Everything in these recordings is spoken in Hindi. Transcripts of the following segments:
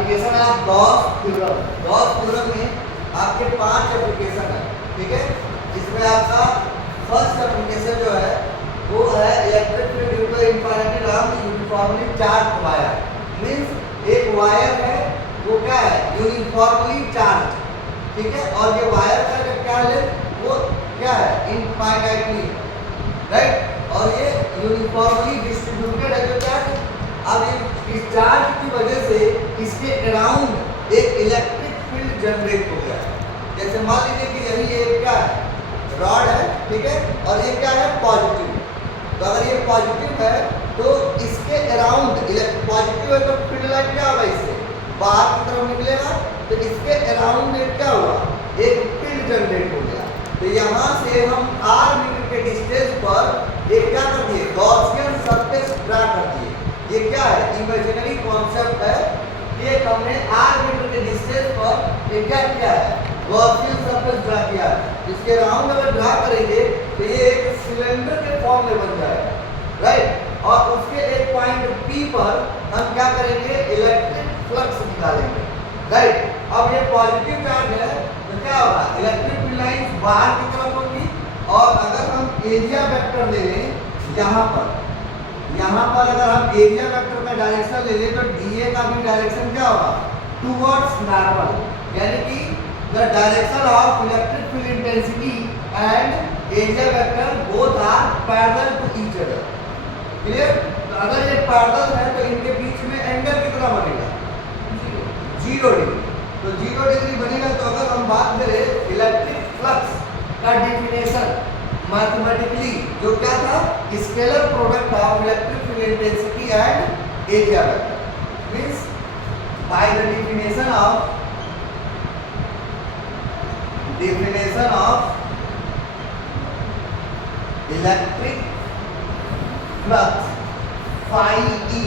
एप्लीकेशन है गॉस थ्योरम। गॉस थ्योरम में आपके 5 एप्लीकेशन है, ठीक है। इसमें आपका फर्स्ट एप्लीकेशन जो है वो है electric field due to infinite long uniformly charge wire. Means एक वायर है वो क्या है, यूनिफॉर्मली चार्ज, ठीक है। और ये वायर का क्या है, वो क्या है, इनफाइनाइटली, राइट। और ये यूनिफॉर्मली डिस्ट्रीब्यूटेड है जो चार्ज। अब इस चार्ज की वजह से इसके अराउंड एक इलेक्ट्रिक फील्ड जनरेट हो गया है। जैसे मान लीजिए कि यही ये क्या है, रॉड है, ठीक है, और ये क्या है, पॉजिटिव। तो अगर ये पॉजिटिव है तो इसके अराउंड पॉजिटिव है तो फील्ड लाइन क्या होगा, इससे बाहर की तरफ निकलेगा, तो इसके अराउंड में क्या हुआ, एक फील्ड जनरेट हो गया। तो यहाँ से हम r मीटर के डिस्टेंस पर एक क्या कर दिए, गॉसियन सरफेस ड्रा कर दिए। ये क्या है, इमेजिनरी कॉन्सेप्ट है। ये हमने r मीटर के डिस्टेंस पर एक क्या किया है, गॉसियन सरफेस ड्रा किया है। इसके अराउंड अगर ड्रा करेंगे तो ये एक सिलेंडर के फॉर्म में बन जाएगा, राइट। और उसके एक पॉइंट P पर हम क्या करेंगे, इलेक्ट्रिक फ्लक्स निकालेंगे, राइट। अब ये पॉजिटिव चार्ज है तो क्या होगा, इलेक्ट्रिक फील्ड लाइंस बाहर की तरफ होगी। और अगर हम एरिया वेक्टर ले लें यहाँ पर अगर हम एरिया वेक्टर का डायरेक्शन ले लें तो DA का भी डायरेक्शन क्या होगा, टुवर्ड्स नॉर्मल, यानी कि the direction of electric field intensity and area vector both are parallel to each other. Clear. तो अगर ये पैरेलल है तो इनके बीच में एंगल कितना बनेगा, 0 डिग्री। तो 0 डिग्री बनेगा। तो अगर हम बात करें इलेक्ट्रिक फ्लक्स का डेफिनेशन मैथमेटिकली जो क्या था, scalar product of electric field intensity and area vector. Means by the definition of electric flux phi e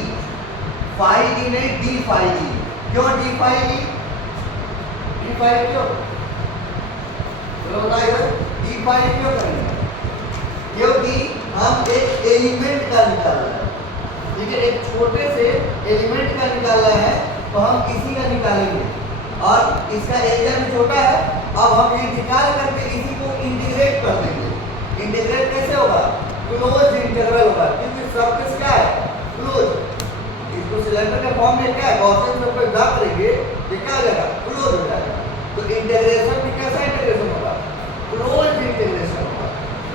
नहीं d phi e। क्यों d phi e, d phi क्यों, बोलो बताइए, d phi क्यों करेंगे, क्योंकि हम एक एलिमेंट का निकाल रहे हैं, ठीक है। एक छोटे से एलिमेंट का निकाल रहे हैं तो हम इसी का निकालेंगे और इसका एरिया भी छोटा है। अब हम ये निकाल करके इसी को इंटीग्रेट कर देंगे। इंटीग्रेट कैसे होगा, क्लोज इंटीग्रल होगा, क्योंकि सरफेस क्या है, क्लोज। इसको सिलेंडर के फॉर्म में क्या है, गॉसियन सरफेस ड्रा करेंगे, ये क्या हो जाएगा, क्लोज हो जाएगा। तो इंटीग्रेशन भी कैसा इंटीग्रेशन होगा, क्लोज इंटीग्रेशन होगा।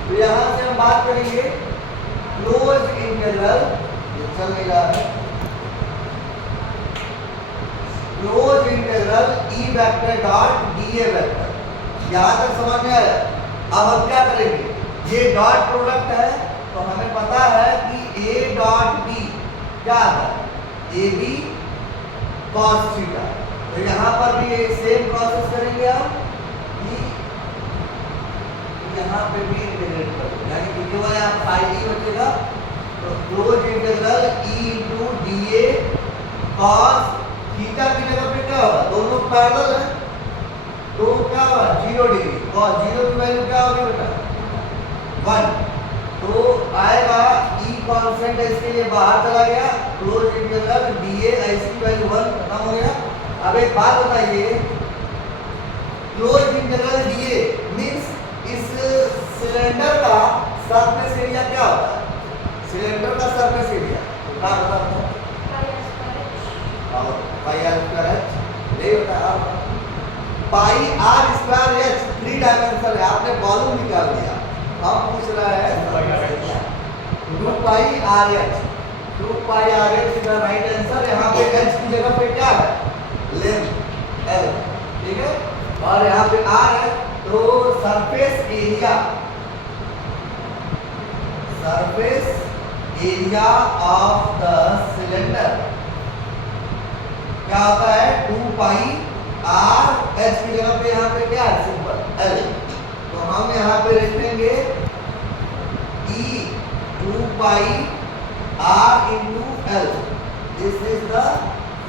तो यहाँ से हम बात करेंगे क्लोज इंटीग्रल, ये चल नहीं रहा है, close integral E vector dot dA vector. यहाँ तक समझ में आया। अब हम क्या करेंगे, ये डॉट प्रोडक्ट है तो हमें पता है कि A डॉट B क्या है, AB cos थीटा। तो यहाँ पर भी सेम प्रोसेस करेंगे हम कि यहाँ पे भी इंटीग्रेट करेंगे, यानी कि केवल यहाँ phi e बचेगा। तो close integral E into dA cos theta की जगह पे क्या होगा, दोनों पैरेलल है तो क्या होगा, 0 डिग्री। और 0 की वैल्यू क्या होगी बेटा, 1। तो आएगा E कांस्टेंट है, इसके लिए बाहर चला गया, क्लोज इंटीग्रल dA ऐसी वैल्यू 1 खत्म हो गया। अब एक बात बताइए, क्लोज इंटीग्रल dA मींस इस सिलेंडर का सरफेस एरिया क्या होता है, सिलेंडर का सरफेस एरिया क्या होता है, पाई आर स्क्वायर एच नहीं होता है, पाई आर स्क्वायर एच 3 डायमेंशनल है। आपने वॉल्यूम निकाल दिया, हम पूछ रहा है 2 pi r h, 2 pi r h is the right answer. यहाँ पे एच की जगह पे क्या है, लेंथ एल, ठीक है। और यहाँ पे आर है तो surface area of the cylinder क्या होता है, 2 पाई आर एच की जगह पे यहाँ पे क्या है, सिंपल एल। तो हम यहाँ पे लिखेंगे E 2 pi r into l. This is the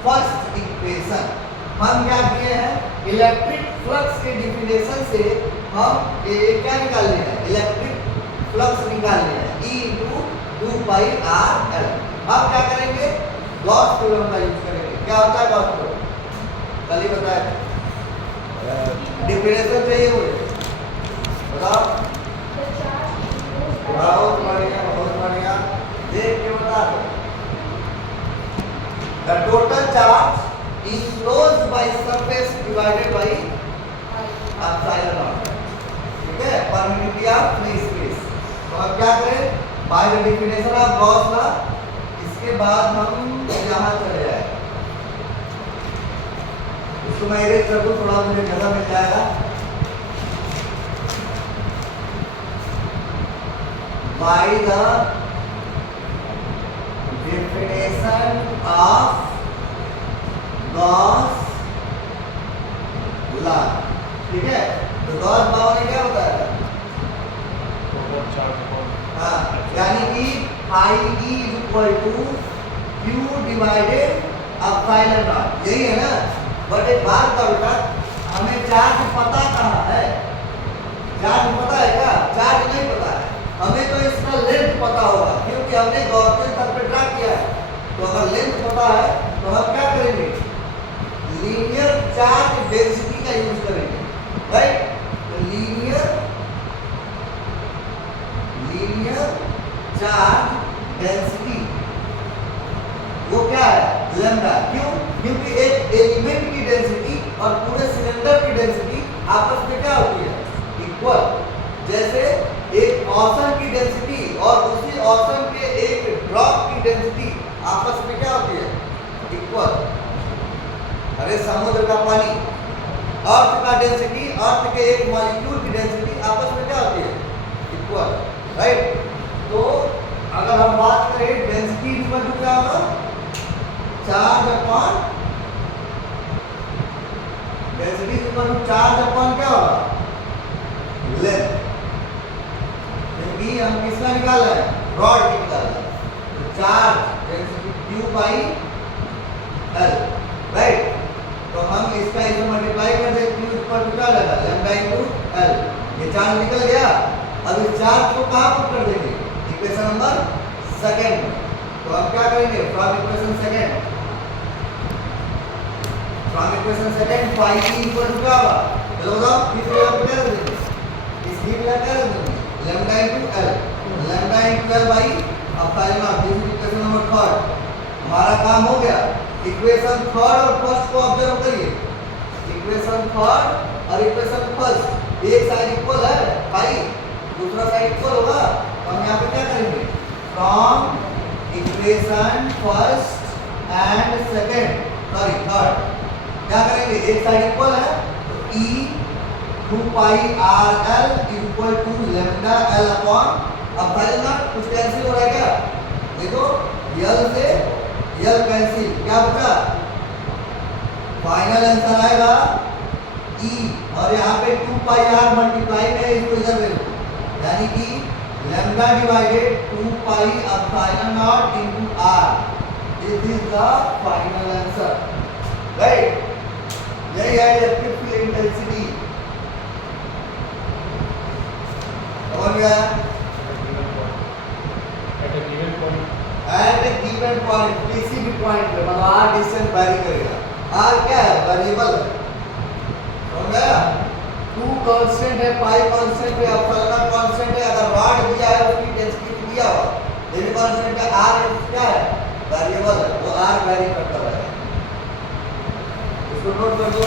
first equation. हम क्या किए हैं, इलेक्ट्रिक फ्लक्स के डिफिनेशन से हम क्या निकालने हैं, इलेक्ट्रिक फ्लक्स निकालने हैं, E into 2 pi r L. अब क्या करेंगे, गॉस थ्योरम का यूज करेंगे। क्या होता है गॉस थ्योरम, कल ही बताया। डिफिनेशन चाहिए मुझे, बताओ। बहुत बढ़िया, बहुत बढ़िया। देख के बता दो। The total charge enclosed by surface divided by epsilon naught, ठीक है, permittivity of free space। तो अब क्या करें, by the definition of Gauss law, इसके बाद हम यहाँ चले जाए। इसको मैं इरेज कर दूँ, थोड़ा मुझे जगह मिल जाएगा। By the definition of Gauss law, ठीक है। तो गॉस लॉ ने क्या बताया? हाँ, यानी कि phi E is equal to q divided epsilon naught, यही है ना। बट एक बात का बेटा, हमें चार्ज पता कहाँ है? चार्ज पता है क्या? चार्ज नहीं पता है हमें, तो इसका लेंथ पता होगा क्योंकि हमने गॉसियन सर्कल पे ड्रा किया है। तो अगर लेंथ पता है तो हम क्या करेंगे, लीनियर चार्ज डेंसिटी का यूज करेंगे, राइट। तो लीनियर चार्ज डेंसिटी वो क्या है, लैम्डा। क्यों? क्योंकि एक एलिमेंट की डेंसिटी और पूरे सिलेंडर की डेंसिटी आपस में क्या होती है, इक्वल। जैसे एक औसन की डेंसिटी और उसी औसन के एक ड्रॉप की डेंसिटी आपस में क्या होती है, इक्वल। अरे समुद्र का पानी, अर्थ का डेंसिटी, अर्थ के एक मॉलिक्यूल की डेंसिटी आपस में क्या होती है, इक्वल, राइट। तो अगर हम बात करें डेंसिटी इक्वल टू क्या होगा, charge upon density equal to charge upon क्या होगा, लेंथ। क्योंकि हम किसका निकाल रहे हैं, रॉड की निकाल रहे हैं। तो charge density Q by L, right. तो हम इसका इसे मल्टीप्लाई कर दें, क्यू इक्वल टू क्या लगा, लैम्डा इनटू एल। ये चार्ज निकल गया। अब इस चार्ज को कहाँ पुट कर देंगे, इक्वेशन नंबर सेकंड। तो अब क्या करेंगे, from equation second phi E equal to क्या होगा, चलो बताओ। किस जगह पे क्या देंगे, इस हीट का क्या देंगे, lambda into L. Lambda into L by epsilon not, this is equation number third. हमारा काम हो गया। इक्वेशन थर्ड और फर्स्ट को ऑब्जर्व करिए। इक्वेशन थर्ड और इक्वेशन फर्स्ट, एक साइड इक्वल है पाई, दूसरा साइड इक्वल होगा। तो हम यहाँ पे क्या करेंगे, from equation first and second, sorry third, क्या करेंगे, एक साइड इक्वल है तो e 2 pi r l is equal to lambda l upon epsilon not. कुछ कैंसिल हो रहा है क्या, देखो यल से यल कैंसिल, क्या बचा, फाइनल आंसर आएगा ई। और यहाँ पे 2 पाई आर मल्टीप्लाई में इसको इधर ले लो, यानी कि lambda divided 2 pi epsilon naught into r, this is the final answer, right. यही है इलेक्ट्रिक फील्ड इंटेंसिटी। समझ गया? एट ए गिवन पॉइंट, किसी भी पॉइंट पे, मतलब आर डिस्टेंस वैरी करेगा। आर क्या है, वेरिएबल है, समझ गया। 2 कांस्टेंट है, पाई कांस्टेंट है, एप्सिलॉन कांस्टेंट है। अगर रॉड दिया है उसकी डेंसिटी दिया हुआ, ये भी कांस्टेंट है। आर क्या है, वेरिएबल है, वो आर वैरी करता रहेगा। इसको नोट कर दो।